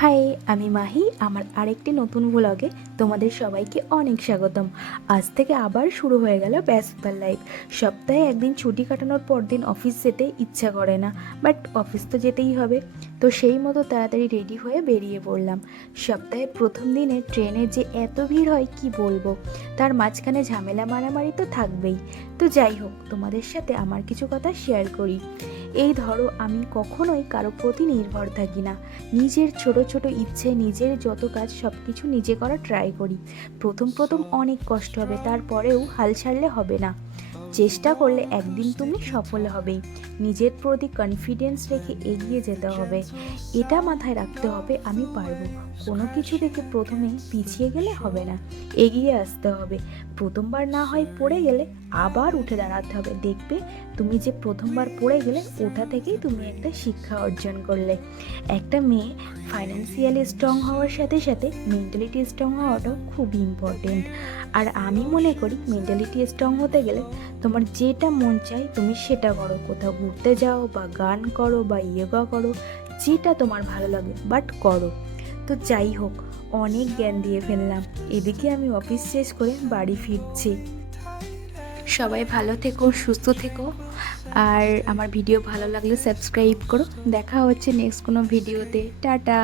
High, আমি মাহি। আমার আরেকটি নতুন ব্লগে তোমাদের সবাইকে অনেক স্বাগতম। আজ থেকে আবার শুরু হয়ে গেল ব্যস্ততার লাইফ। সপ্তাহে একদিন ছুটি কাটানোর পর দিন অফিস যেতে ইচ্ছা করে না, বাট অফিস তো যেতেই হবে। তো সেই মতো তাড়াতাড়ি রেডি হয়ে বেরিয়ে পড়লাম। সপ্তাহের প্রথম দিনে ট্রেনে যে এত ভিড় হয় কি বলবো, তার মাঝখানে ঝামেলা মারামারি তো থাকবেই। তো যাই হোক, তোমাদের সাথে আমার কিছু কথা শেয়ার করি। এই ধরো, আমি কখনোই কারো প্রতি নির্ভর থাকি না। নিজের ছোট ছোট ইচ্ছে, নিজের যত কাজ সব কিছু নিজে করার ট্রাই করি। প্রথম প্রথম অনেক কষ্ট হবে, তারপরেও হাল ছাড়লে হবে না। চেষ্টা করলে একদিন তুমি সফল হবেই। নিজের প্রতি কনফিডেন্স রেখে এগিয়ে যেতে হবে। এটা মাথায় রাখতে হবে, আমি পারবো। কোনো কিছু দেখে প্রথমে পিছিয়ে গেলে হবে না, এগিয়ে আসতে হবে। প্রথমবার না হয় পড়ে গেলে আবার উঠে দাঁড়াতে হবে। দেখবে তুমি যে প্রথমবার পড়ে গেলে, ওটা থেকেই তুমি একটা শিক্ষা অর্জন করলে। একটা মেয়ে ফাইন্যান্সিয়ালি স্ট্রং হওয়ার সাথে সাথে মেন্টালিটি স্ট্রং হওয়াটাও খুব ইম্পর্টেন্ট। আর আমি মনে করি মেন্টালিটি স্ট্রং হতে গেলে তোমার যেটা মন চায় তুমি সেটা করো। কোথাও ঘুরতে যাও বা গান করো বা ইয়োগা করো, যেটা তোমার ভালো লাগে, বাট করো। তো যাই হোক, অনেক জ্ঞান দিয়ে ফেললাম। এদিকে আমি অফিস শেষ করে বাড়ি ফিরছি। সবাই ভালো থেকো, সুস্থ থেকো। আর আমার ভিডিও ভালো লাগলে সাবস্ক্রাইব করো। দেখা হচ্ছে নেক্সট কোনো ভিডিওতে। টাটা।